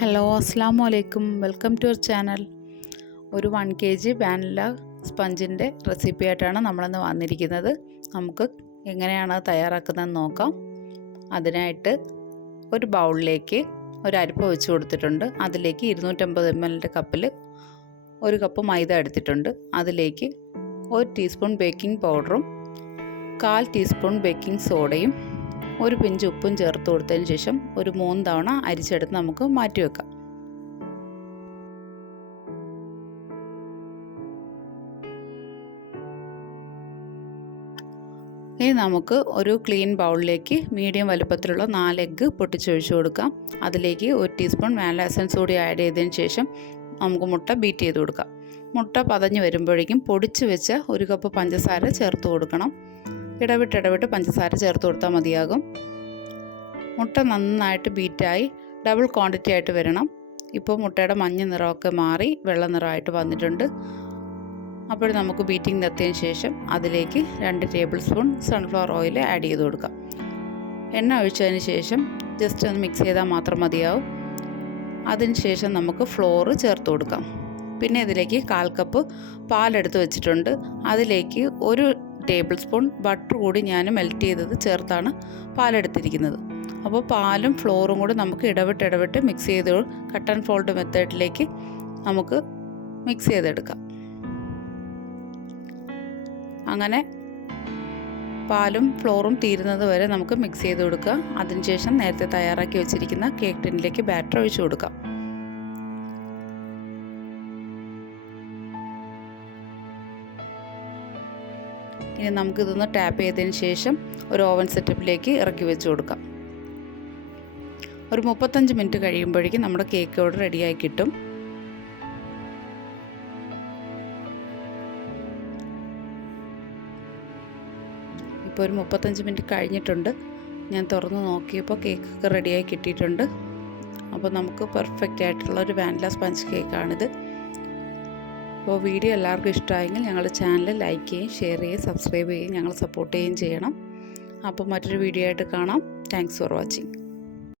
Hello അസ്സാമു അലൈക്കും, welcome to our channel. ഒരു 1 kg vanilla സ്പഞ്ചിൻ്റെ recipe ആയിട്ടാണ് നമ്മളിന്ന് വന്നിരിക്കുന്നത്. നമുക്ക് എങ്ങനെയാണ് തയ്യാറാക്കുന്നതെന്ന് നോക്കാം. അതിനായിട്ട് ഒരു ബൗളിലേക്ക് ഒരു അരിപ്പ വെച്ച് കൊടുത്തിട്ടുണ്ട്. അതിലേക്ക് 250 ml കപ്പിൽ 1 കപ്പ് മൈദ എടുത്തിട്ടുണ്ട്. അതിലേക്ക് 1 ടീസ്പൂൺ ബേക്കിംഗ് പൗഡറും 1/4 ടീസ്പൂൺ ബേക്കിംഗ് സോഡയും 1 പിഞ്ച് ഉപ്പും ചേർത്ത് കൊടുത്തതിന് ശേഷം ഒരു 3 തവണ അരിച്ചെടുത്ത് നമുക്ക് മാറ്റി വെക്കാം. ഇനി നമുക്ക് ഒരു ക്ലീൻ ബൗളിലേക്ക് മീഡിയം വലുപ്പത്തിലുള്ള 4 എഗ്ഗ് പൊട്ടിച്ചൊഴിച്ചു കൊടുക്കാം. അതിലേക്ക് 1 ടീസ്പൂൺ വാനില എസൻസ് കൂടി ആഡ് ചെയ്തതിന് ശേഷം നമുക്ക് മുട്ട ബീറ്റ് ചെയ്ത് കൊടുക്കാം. മുട്ട പതഞ്ഞ് വരുമ്പോഴേക്കും പൊടിച്ച് വെച്ച 1 കപ്പ് പഞ്ചസാര ചേർത്ത് കൊടുക്കണം. ഇടവിട്ട് പഞ്ചസാര ചേർത്ത് കൊടുത്താൽ മതിയാകും. മുട്ട നന്നായിട്ട് ബീറ്റായി ഡബിൾ ക്വാണ്ടിറ്റി ആയിട്ട് വരണം. ഇപ്പോൾ മുട്ടയുടെ മഞ്ഞ നിറമൊക്കെ മാറി വെള്ള നിറമായിട്ട് വന്നിട്ടുണ്ട്. അപ്പോൾ നമുക്ക് ബീറ്റിംഗ് നിർത്തിയതിന് ശേഷം അതിലേക്ക് 2 table spoon sunflower oil add ചെയ്ത് കൊടുക്കാം. എണ്ണ ഒഴിച്ചതിന് ശേഷം ജസ്റ്റ് ഒന്ന് മിക്സ് ചെയ്താൽ മാത്രം മതിയാവും. അതിന് ശേഷം നമുക്ക് ഫ്ലോർ ചേർത്ത് കൊടുക്കാം. പിന്നെ ഇതിലേക്ക് 1/4 കപ്പ് പാലെടുത്ത് വെച്ചിട്ടുണ്ട്. അതിലേക്ക് 1 ടേബിൾ സ്പൂൺ ബട്ടർ കൂടി ഞാൻ മെൽറ്റ് ചെയ്തത് ചേർത്താണ് പാലെടുത്തിരിക്കുന്നത്. അപ്പോൾ പാലും ഫ്ലോറും കൂടി നമുക്ക് ഇടവിട്ട് മിക്സ് ചെയ്ത് കട്ട് ആൻഡ് ഫോൾഡ് മെത്തേഡിലേക്ക് നമുക്ക് മിക്സ് ചെയ്തെടുക്കാം. അങ്ങനെ പാലും ഫ്ലോറും തീരുന്നത് വരെ നമുക്ക് മിക്സ് ചെയ്ത് കൊടുക്കുക. അതിനുശേഷം നേരത്തെ തയ്യാറാക്കി വെച്ചിരിക്കുന്ന കേക്ക് ടിന്നിലേക്ക് ബാറ്റർ ഒഴിച്ചു കൊടുക്കാം. ഇനി നമുക്കിതൊന്ന് ടാപ്പ് ചെയ്തതിന് ശേഷം ഒരു ഓവൻ സെറ്റപ്പിലേക്ക് ഇറക്കി വെച്ച് കൊടുക്കാം. ഒരു 35 മിനിറ്റ് കഴിയുമ്പോഴേക്കും നമ്മുടെ കേക്ക് ഇവിടെ റെഡിയായി കിട്ടും. ഇപ്പോൾ ഒരു 35 മിനിറ്റ് കഴിഞ്ഞിട്ടുണ്ട്. ഞാൻ തുറന്ന് നോക്കിയപ്പോൾ കേക്കൊക്കെ റെഡിയായി കിട്ടിയിട്ടുണ്ട്. അപ്പോൾ നമുക്ക് പെർഫെക്റ്റ് ആയിട്ടുള്ള ഒരു വാനില സ്പഞ്ച് കേക്കാണിത്. അപ്പോൾ വീഡിയോ എല്ലാവർക്കും ഇഷ്ടമായെങ്കിൽ ഞങ്ങളുടെ ചാനൽ ലൈക്ക് ചെയ്യുകയും ഷെയർ ചെയ്യുകയും സബ്സ്ക്രൈബ് ചെയ്യുകയും ഞങ്ങൾ സപ്പോർട്ട് ചെയ്യുകയും ചെയ്യണം. അപ്പോൾ മറ്റൊരു വീഡിയോ ആയിട്ട് കാണാം. Thanks for watching.